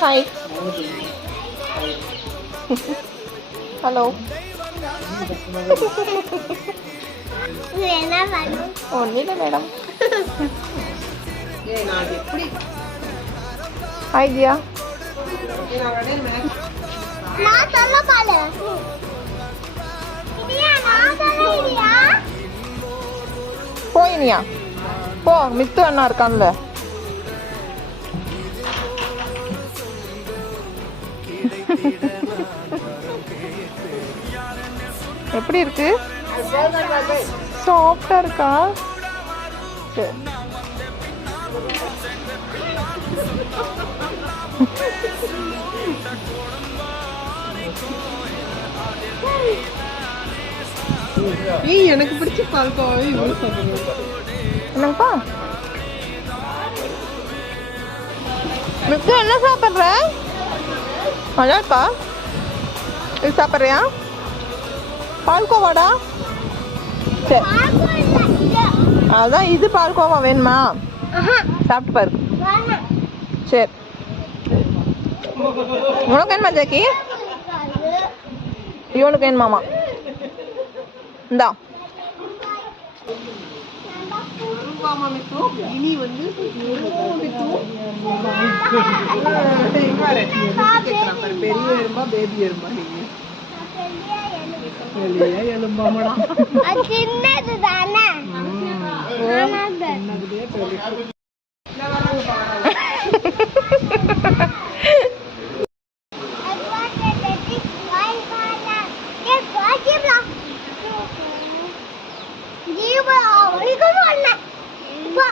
Hi. Hello. ஒன்றும் இல்லை madam. Hi தியா. போயினியா போ, மித்து அண்ணா இருக்கான்ல. எப்படி இருக்கு? சாஃப்டா இருக்கா? சரி. எனக்கு பிடிச்ச பால்கோவாவே என்னப்பா மித்து என்ன சாப்பிட்ற? நல்லா இருக்கா? இது சாப்பிட்றியா? பால்கோவாடா? சரி, அதான் இது பால்கோவா வேணுமா? சாப்பிட்டு பாரு. சரி, உனக்கு வேணுமா ஜாக்கி? இவனுக்கு வேணுமாமா? இந்தா. இனி வந்து பெரிய எறும்பா பேபி எறும்பா? நீங்க வெளியே எலும்பாமடா.